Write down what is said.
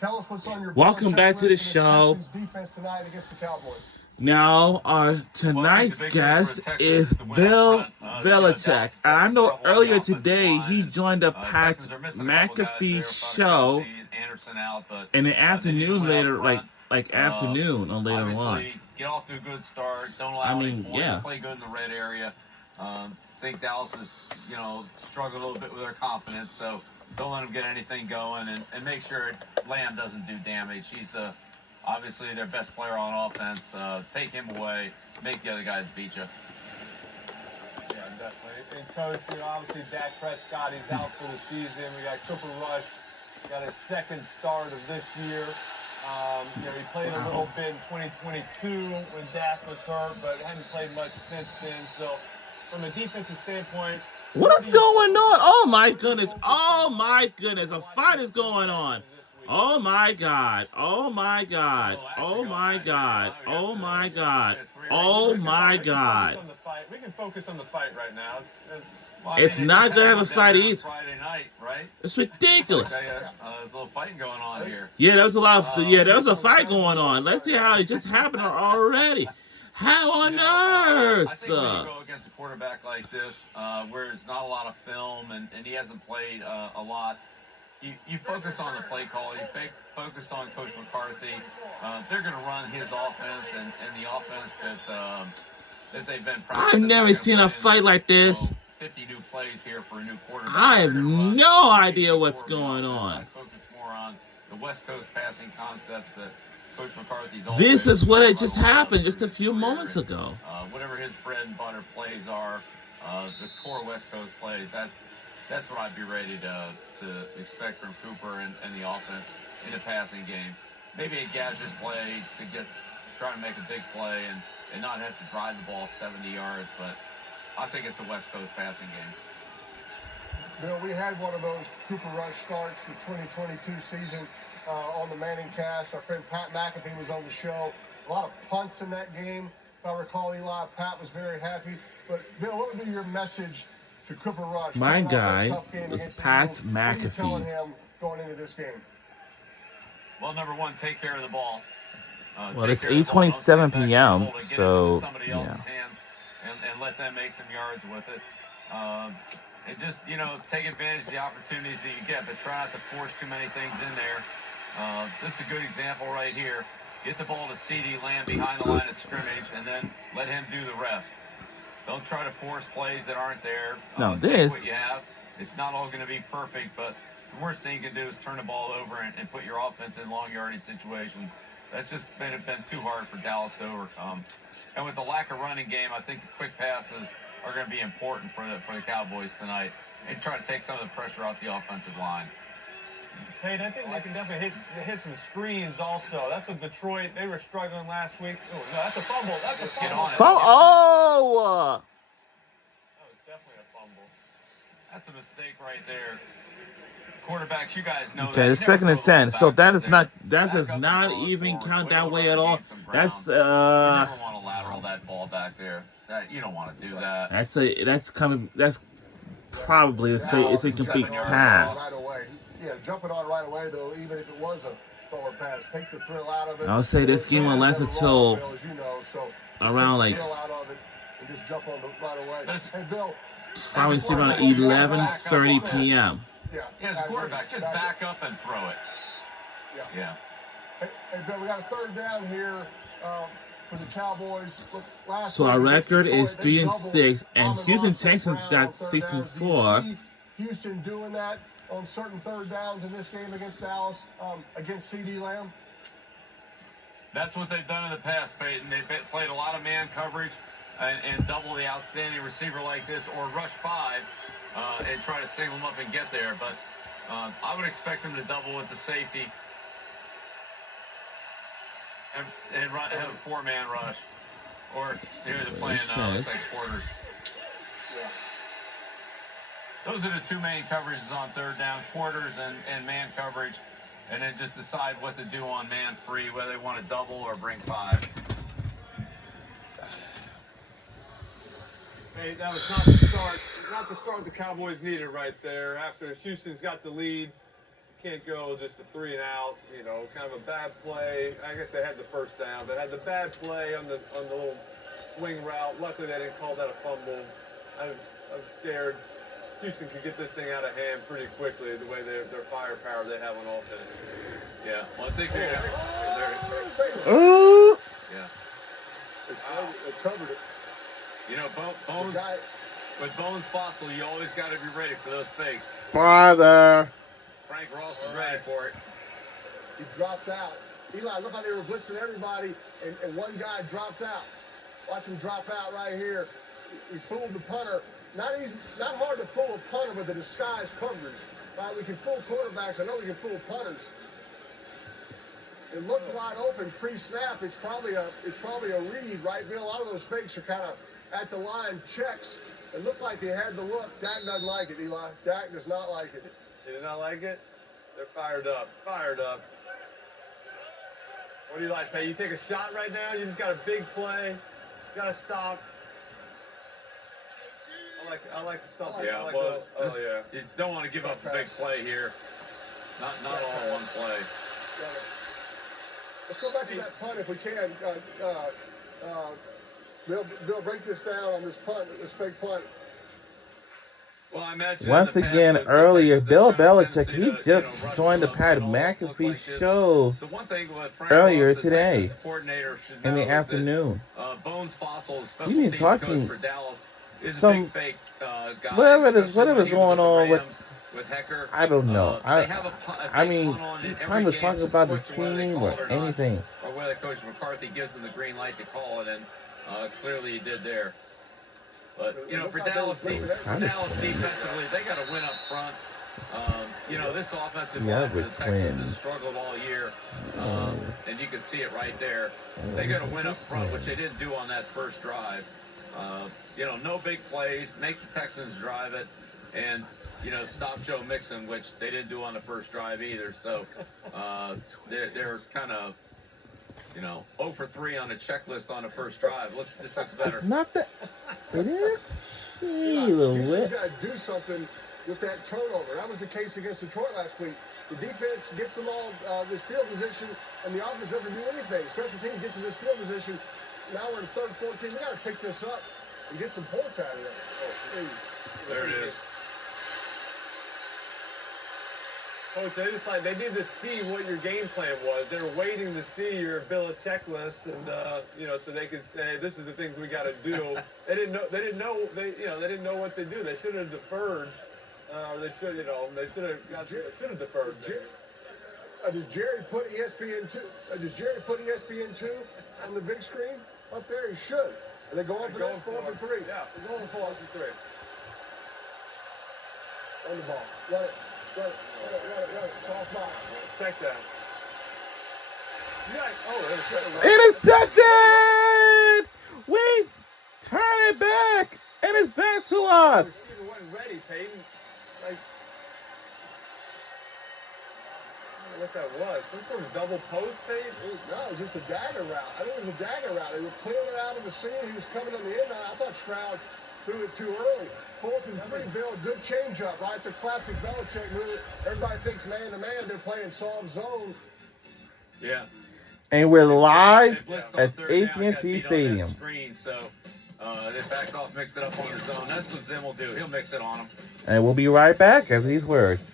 Tell us what's on your Welcome back to the show. Defense tonight against the Cowboys. Now, our tonight's guest is Bill Belichick. And I know earlier today he joined the Pat McAfee show in the afternoon later, like afternoon or later on. Get off to a good start. Don't allow any points. Play good in the red area. Think Dallas is, struggled a little bit with their confidence, so don't let them get anything going, and make sure Lamb doesn't do damage. He's obviously their best player on offense. Take him away. Make the other guys beat you. Yeah, definitely. And Coach, obviously Dak Prescott, he's out for the season. We got Cooper Rush, got his second start of this year. He played a little bit in 2022 when Dak was hurt, but hadn't played much since then. So, from a defensive standpoint, what is going on? Oh my goodness! Oh my goodness! A fight is going on. Oh my God! Oh my God! Oh my God! Oh my God! Oh my God! We can focus on the fight right now. It's not gonna have a fight either. Friday night, right? It's ridiculous. There's a little fighting going on here. Yeah, there was a lot of there was a fight going on. Let's see how it just happened already. How on earth? I think when you go against a quarterback like this, where there's not a lot of film and he hasn't played a lot, you focus on the play call. You focus on Coach McCarthy. They're going to run his offense and the offense that they've been practicing. I've never seen a fight like this. 50 new plays here for a new quarterback. I have no idea what's going on. I focus more on the West Coast passing concepts that Coach McCarthy's. This is what had just happened just a few moments ago. Whatever his bread and butter plays are, the core West Coast plays. That's what I'd be ready to expect from Cooper and the offense in the passing game. Maybe a gadget play to try to make a big play and not have to drive the ball 70 yards, but I think it's a West Coast passing game. Bill, we had one of those Cooper Rush starts the 2022 season on the Manning cast. Our friend Pat McAfee was on the show. A lot of punts in that game. If I recall, Eli, Pat was very happy. But, Bill, what would be your message to Cooper Rush? My guy was Pat McAfee. What are you telling him going into this game? Well, number one, take care of the ball. Well, it's 8:27 p.m., so, somebody else's hands and let them make some yards with it. And just, take advantage of the opportunities that you get, but try not to force too many things in there. This is a good example right here. Get the ball to CeeDee Lamb behind the line of scrimmage, and then let him do the rest. Don't try to force plays that aren't there. Take what you have. It's not all going to be perfect, but the worst thing you can do is turn the ball over and put your offense in long yardage situations. That's just been too hard for Dallas to overcome. And with the lack of running game, I think the quick passes are going to be important for the Cowboys tonight, and try to take some of the pressure off the offensive line. Peyton, I think they can definitely hit some screens also. That's what Detroit, they were struggling last week. Oh, no, that's a fumble. That's a fumble. That was definitely a fumble. That's a mistake right there. Quarterbacks, you guys know okay, that. It's 2nd and 10. So that does not even count that way at all. That's You never want to lateral that ball back there. You don't want to do that. That's probably it's a complete pass. Right away. Yeah, jump it on right away though, even if it was a forward pass. Take the thrill out of it. I'll say this game will last until around like just jump on right away. Hey Bill, probably see around 11:30 p.m. Yeah, as a quarterback, just back up and throw it. Yeah. Hey Bill, we got a third down here for the Cowboys. Look, so our record is 3-6, and Houston Texans got 6-4. Houston doing that on certain third downs in this game against Dallas, against CeeDee Lamb? That's what they've done in the past, Peyton. They've played a lot of man coverage and double the outstanding receiver like this, or rush 5 and try to single them up and get there. But I would expect them to double with the safety and have a 4-man rush. Or here they're playing looks like quarters. Yeah. Those are the two main coverages on third down, quarters and man coverage, and then just decide what to do on man free, whether they want to double or bring 5. Hey, that was not the start the Cowboys needed right there. After Houston's got the lead, you can't go just a 3 and out, kind of a bad play. I guess they had the first down, but had the bad play on the little swing route. Luckily, they didn't call that a fumble. I'm scared Houston could get this thing out of hand pretty quickly, the way their firepower they have on offense. Yeah, well, I think they're Ooh. yeah. They covered it. You know, Bones. With Bones Fossil, you always got to be ready for those fakes. Father. Frank Ross is ready for it. He dropped out. Eli, looked like they were blitzing everybody, and one guy dropped out. Watch him drop out right here. He fooled the punter. Not hard to fool a punter with the disguise coverage. Right? We can fool quarterbacks. I know we can fool punters. It looked wide open pre-snap. It's probably a read, right, Bill? A lot of those fakes are kind of at the line checks. It looked like they had the look. Dak doesn't like it, Eli. Dak does not like it. They did not like it? They're fired up. Fired up. What do you like, Pay? You take a shot right now? You just got a big play. You got to stop. I like the stop. Yeah, like well, you you don't want to give up a big play here. Not all in one play. Let's go back to that punt if we can. Bill, break this down on this punt, this fake punt. Well, I imagine Once again, earlier, Bill Belichick, he just joined the Pat McAfee show earlier today in the afternoon. Bones Fossil, the He's special been teams talking coach for Dallas, is a some big fake guy. whatever's especially when he was going on the Rams with Hecker. I don't know. They have a I fake mean, punt on in every trying to game, talk just about the switch to whether they team call or it not, anything. or whether Coach McCarthy gives them the green light to call it, and clearly he did there. But, you know, for Dallas defensively, they got to win up front. You know, this offensive line for the Texans has struggled all year, and you can see it right there. They got to win up front, which they didn't do on that first drive. You know, no big plays, make the Texans drive it, and, you know, stop Joe Mixon, which they didn't do on the first drive either. So they're kind of, you know, 0 for 3 on the checklist on the first drive. This looks better. It's not that. It is. Houston's got to do something with that turnover. That was the case against Detroit last week. The defense gets them all this field position, and the offense doesn't do anything. Special team gets in this field position. Now we're in third, 14. We got to pick this up and get some points out of this. There it is. Coach, they need to see what your game plan was. They were waiting to see your Belichick list, and you know, so they could say this is the things we got to do. They didn't know what to do. They should have deferred. They should have deferred. Does Jerry put ESPN2? Does Jerry put ESPN2 on the big screen up there? He should. Are they going for this? 4th and 3. Yeah, we're going 4th and 3. On the ball. Run it. Soft ball. Check that. Intercepted! We turn it back, and it's back to us. The receiver wasn't ready, Peyton. Like, I don't know what that was. Some sort of double post, Peyton? No, it was just a dagger route. I think it was a dagger route. They were clearing it out of the seam. He was coming on the end. I thought Stroud threw it too early. 4th and 3, Bill. Good change up, right? It's a classic Belichick move. Everybody thinks man to man. They're playing soft zone. Yeah. And we're live at AT&T AT&T Stadium. Screen, so they backed off, mixed it up on the zone. That's what Zim will do. He'll mix it on them. And we'll be right back after these words.